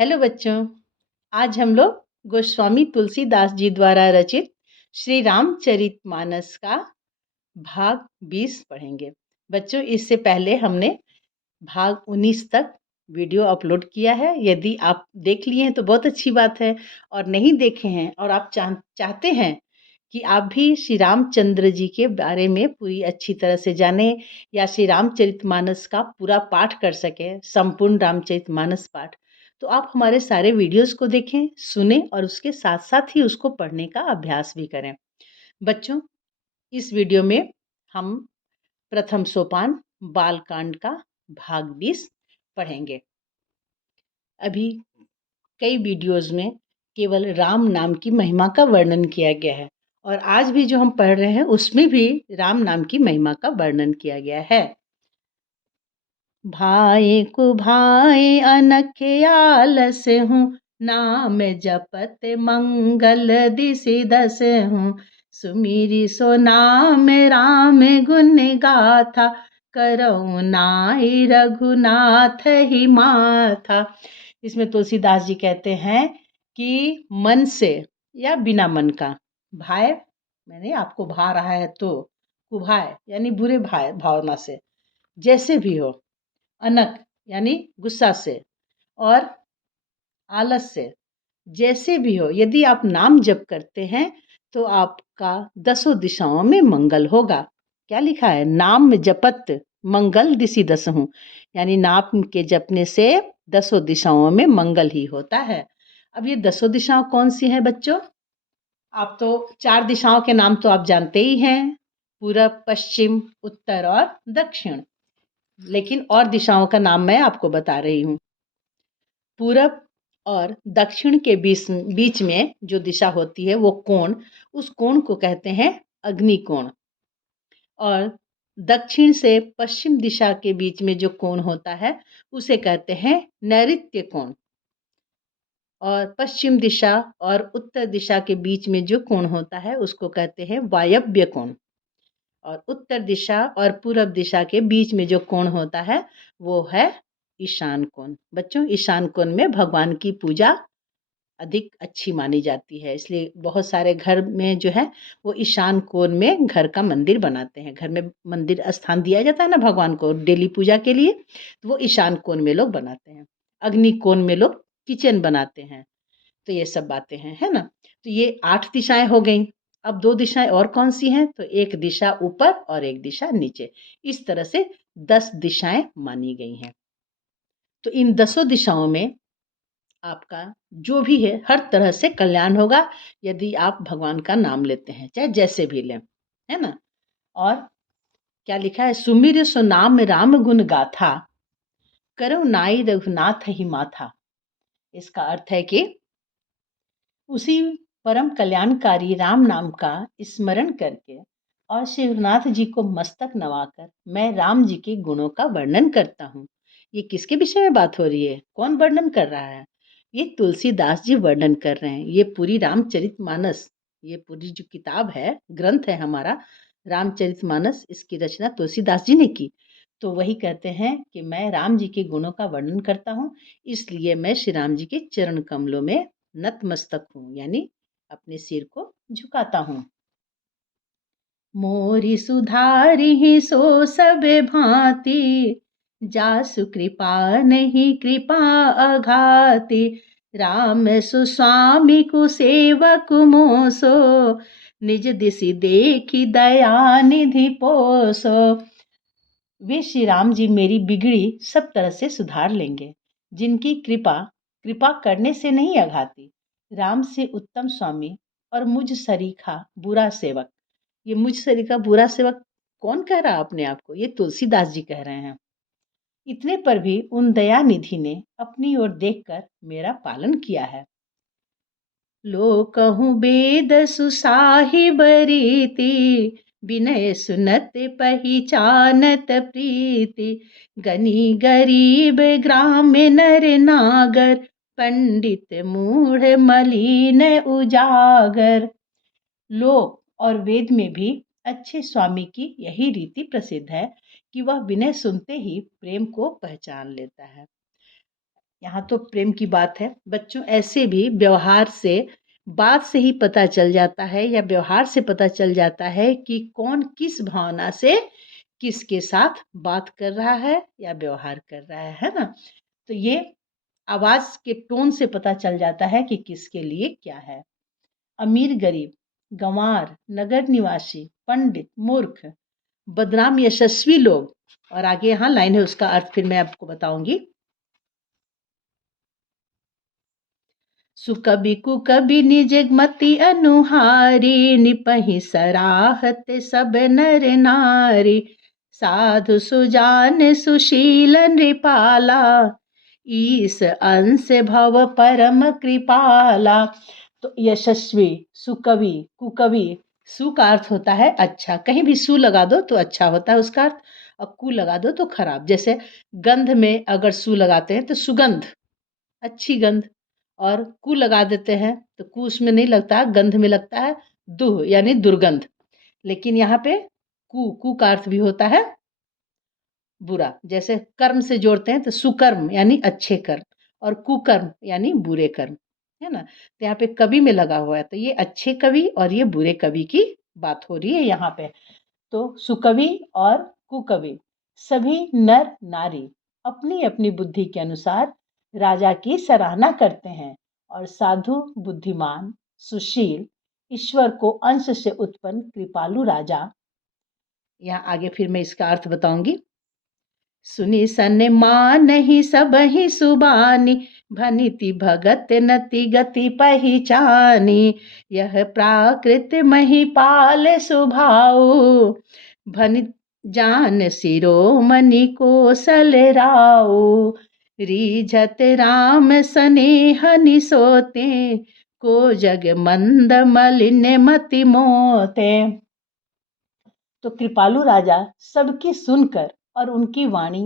Hello बच्चों, आज हम लोग गोस्वामी तुलसीदास जी द्वारा रचित श्री रामचरितमानस का भाग 20 पढ़ेंगे। बच्चों, इससे पहले हमने भाग 19 तक वीडियो अपलोड किया है। यदि आप देख लिए हैं तो बहुत अच्छी बात है, और नहीं देखे हैं और आप चाहते हैं कि आप भी श्री रामचंद्र जी के बारे में पूरी अच्छी तरह से जानें या श्री रामचरितमानस का पूरा पाठ कर सकें, संपूर्ण रामचरितमानस पाठ, तो आप हमारे सारे वीडियोस को देखें, सुने और उसके साथ साथ ही उसको पढ़ने का अभ्यास भी करें। बच्चों, इस वीडियो में हम प्रथम सोपान बालकांड का भाग 20 पढ़ेंगे। अभी कई वीडियोस में केवल राम नाम की महिमा का वर्णन किया गया है, और आज भी जो हम पढ़ रहे हैं उसमें भी राम नाम की महिमा का वर्णन किया गया है। भाई को भाई अनख आलस हूँ, नाम जपत मंगल दिसि दस हूँ। सुमिरि सो नाम राम गुण गाथा, करऊ नाई रघुनाथ ही माथा। इसमें तुलसीदास जी कहते हैं कि मन से या बिना मन का, भाय मैंने आपको भा रहा है तो कुभाय यानी बुरे भाव भावना से, जैसे भी हो, अनक यानी गुस्सा से, और आलस से, जैसे भी हो, यदि आप नाम जप करते हैं तो आपका दसों दिशाओं में मंगल होगा। क्या लिखा है? नाम जपत मंगल दिशि दस हूँ, यानी नाम के जपने से दसों दिशाओं में मंगल ही होता है। अब ये दसों दिशाओं कौन सी हैं बच्चों? आप तो चार दिशाओं के नाम तो आप जानते ही हैं, पूरब, पश्चिम, उत्तर और दक्षिण। लेकिन और दिशाओं का नाम मैं आपको बता रही हूँ। पूरब और दक्षिण के बीच बीच में जो दिशा होती है वो कोण, उस कोण को कहते हैं अग्निकोण। और दक्षिण से पश्चिम दिशा के बीच में जो कोण होता है उसे कहते हैं नैऋत्य कोण। और पश्चिम दिशा और उत्तर दिशा के बीच में जो कोण होता है उसको कहते हैं वायव्य कोण। और उत्तर दिशा और पूरब दिशा के बीच में जो कोण होता है वो है ईशान कोण। बच्चों, ईशान कोण में भगवान की पूजा अधिक अच्छी मानी जाती है, इसलिए बहुत सारे घर में जो है वो ईशान कोण में घर का मंदिर बनाते हैं। घर में मंदिर स्थान दिया जाता है ना भगवान को डेली पूजा के लिए, तो वो ईशान कोण में लोग बनाते हैं। अग्नि कोण में लोग किचन बनाते हैं। तो ये सब बातें हैं, है ना? तो ये 8 दिशाएं हो गई। अब 2 दिशाएं और कौन सी हैं? तो एक दिशा ऊपर और एक दिशा नीचे। इस तरह से 10 दिशाएं मानी गई हैं। तो इन 10 दिशाओं में आपका जो भी है हर तरह से कल्याण होगा यदि आप भगवान का नाम लेते हैं, चाहे जैसे भी लें, है ना? और क्या लिखा है? सुमिर सो नाम राम गुण गाथा, करो नाई रघुनाथ ही माथा। इसका अर्थ है कि उसी परम कल्याणकारी राम नाम का स्मरण करके और शिवनाथ जी को मस्तक नवाकर मैं राम जी के गुणों का वर्णन करता हूँ। ये किसके विषय में बात हो रही है? कौन वर्णन कर रहा है? ये तुलसीदास जी वर्णन कर रहे हैं। ये पूरी रामचरितमानस, ये पूरी जो किताब है, ग्रंथ है हमारा रामचरितमानस, इसकी रचना तुलसीदास जी ने की। तो वही कहते हैं कि मैं राम जी के गुणों का वर्णन करता हूँ, इसलिए मैं श्री राम जी के चरण कमलों में नतमस्तक हूँ, यानी अपने सिर को झुकाता हूँ। मोरी सुधारी सो सब भांति, जासु कृपा नहीं कृपा अघाति। राम सुस्वामी को सेवक मोसो, निज दिशि देखी दया निधि पोसो। वे श्री राम जी मेरी बिगड़ी सब तरह से सुधार लेंगे, जिनकी कृपा कृपा करने से नहीं अघाती। राम से उत्तम स्वामी और मुझ सरीखा बुरा सेवक। ये मुझ सरीखा बुरा सेवक कौन कह रहा अपने आप को? ये तुलसीदास जी कह रहे हैं। इतने पर भी उन दया निधि ने अपनी ओर देखकर मेरा पालन किया है। लो कहूँ वेद सुसाहिब रीति, विनय सुनत पहिचानत प्रीति। गनी गरीब ग्राम्य नर नागर, पंडित मूढ़ मलिन उजागर। लोक और वेद में भी अच्छे स्वामी की यही रीति प्रसिद्ध है कि वह विनय सुनते ही प्रेम को पहचान लेता है। यहाँ तो प्रेम की बात है। बच्चों, ऐसे भी व्यवहार से, बात से ही पता चल जाता है या व्यवहार से पता चल जाता है कि कौन किस भावना से किसके साथ बात कर रहा है या व्यवहार कर रहा है ना? तो ये आवाज़ के टोन से पता चल जाता है कि किसके लिए क्या है। अमीर गरीब, गंवार, नगर निवासी, पंडित मूर्ख, बदनाम यशस्वी लोग, और आगे यहाँ लाइन है, उसका अर्थ फिर मैं आपको बताऊंगी। सुकबि कुकबि निज मति अनुहारी, निपहि सराहत सब नर नारी, साधु सुजान सुशील नृपाला, ईस अंश भव परम कृपाला। तो यशस्वी, सुकवि, कुकवि, सु का अर्थ होता है अच्छा, कहीं भी सु लगा दो तो अच्छा होता है उसका अर्थ, और कु लगा दो तो खराब। जैसे गंध में अगर सु लगाते हैं तो सुगंध, अच्छी गंध, और कु लगा देते हैं तो कु उसमें नहीं लगता, गंध में लगता है दुह यानी दुर्गंध। लेकिन यहाँ पे कु का अर्थ भी होता है बुरा। जैसे कर्म से जोड़ते हैं तो सुकर्म यानी अच्छे कर्म, और कुकर्म यानी बुरे कर्म, है ना? तो यहाँ पे कवि में लगा हुआ है, तो ये अच्छे कवि और ये बुरे कवि की बात हो रही है यहाँ पे। तो सुकवि और कुकवि सभी नर नारी अपनी अपनी बुद्धि के अनुसार राजा की सराहना करते हैं, और साधु, बुद्धिमान, सुशील, ईश्वर को अंश से उत्पन्न कृपालु राजा, यहाँ आगे फिर मैं इसका अर्थ बताऊंगी। सुनि सन मानहि सबहि सुबानी, भनिति भगत नति गति पहिचानी, यह प्राकृत महिपाल सुभाऊ, भनि जान शिरोमणि कोसल राऊ, रीझत राम सनेह निसोते, को जग मंद मलिन मति मोते। तो कृपालु राजा सबकी सुनकर और उनकी वाणी